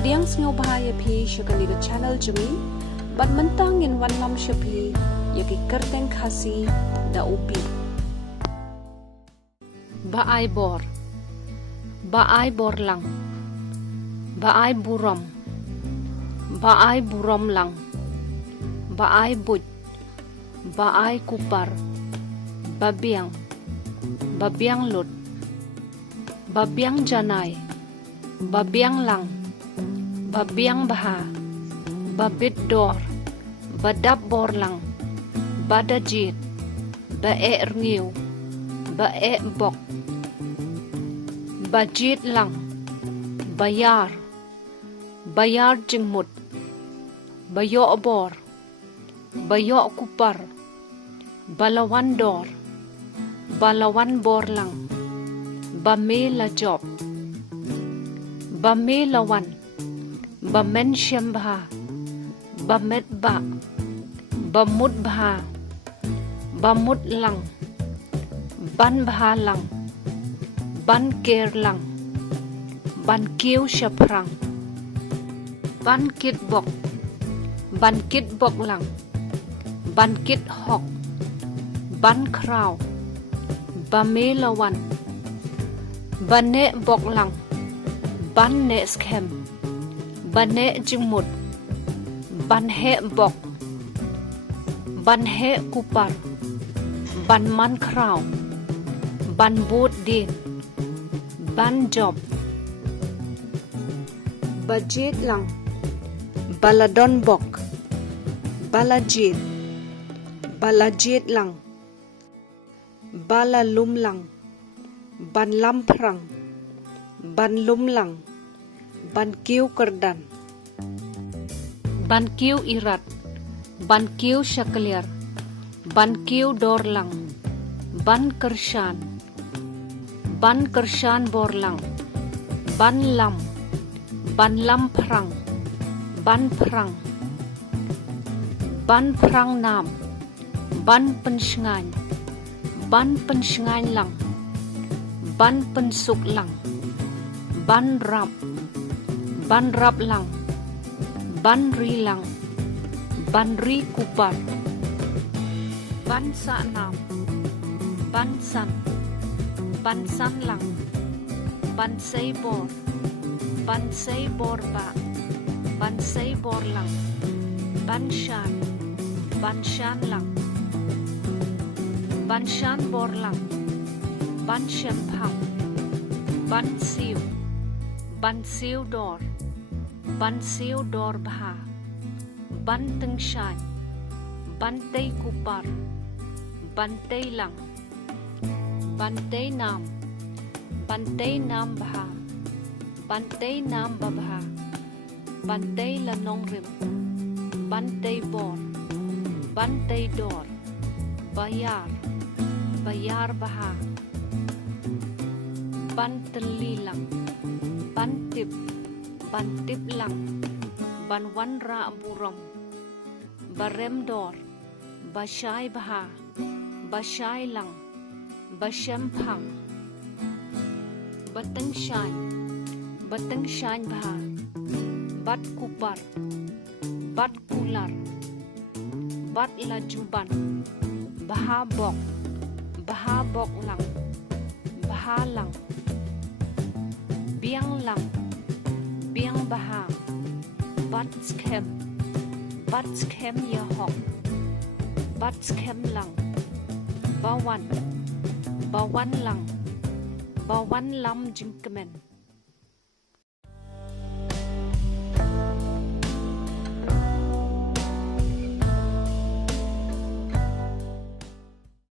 pediang singaw bahaya pi syakaliga channel jemi ban mentang in wan lam syapi yaki Kyrteng Khasi da upi. Baai bor lang, baai burom lang, baai buj, baai kupar, babiang lut, babiang janai, babiang lang, babiang baha, babit dor, badap bor lang, badajit, bae rngiu, bae bok, bajit lang, bayar jengmut, bayo bor, bayo kupar, balawan dor, balawan bor lang, bame la job, bame lawan, bamen syembha, bamet ba, bamut bha, bamut lang, ban bha lang, ban ker lang, ban kiu syaprang, ban kit bok lang, ban kit hok, ban kraw, bame lawan, bane bok lang, ban ne skem, bane jengmut, ban he bok, ban he kupar, ban man kraw, ban bot din, ban job, bajit lang, baladon bok, balajit lang, balalum lang, ban lamprang, ban lum lang, ban kiu kerdan, ban kiu irat, ban kiu syakliar, ban kiu dor lang, ban kershan bor lang, ban lam prang, ban prang nam, ban pensyngany lang, ban pensuk lang, ban rap lang, ban ri lang, ban ri kupar, ban sa nam, ban san lang, ban say bor ba, ban say bor lang, ban shan lang, ban shan bor lang, ban syempang, ban siu dor bha, ban tengshan, ban tei kupar, ban tei lang, ban tei nam bha, ban tei nam babha, ban tei lanong rim, ban tei bor, ban tei dor, bayar baha, ban teli lang, ban tip lang, ban wanra burom, barem dor, basyai baha, basyai lang, basyempang, bateng shan baha, bat kupar, bat kular, bat lajuban, baha bok lang, baha lang, biang baha, bat skem ya hok, bat skem lang, bawan lang, bawan lam jingkemen.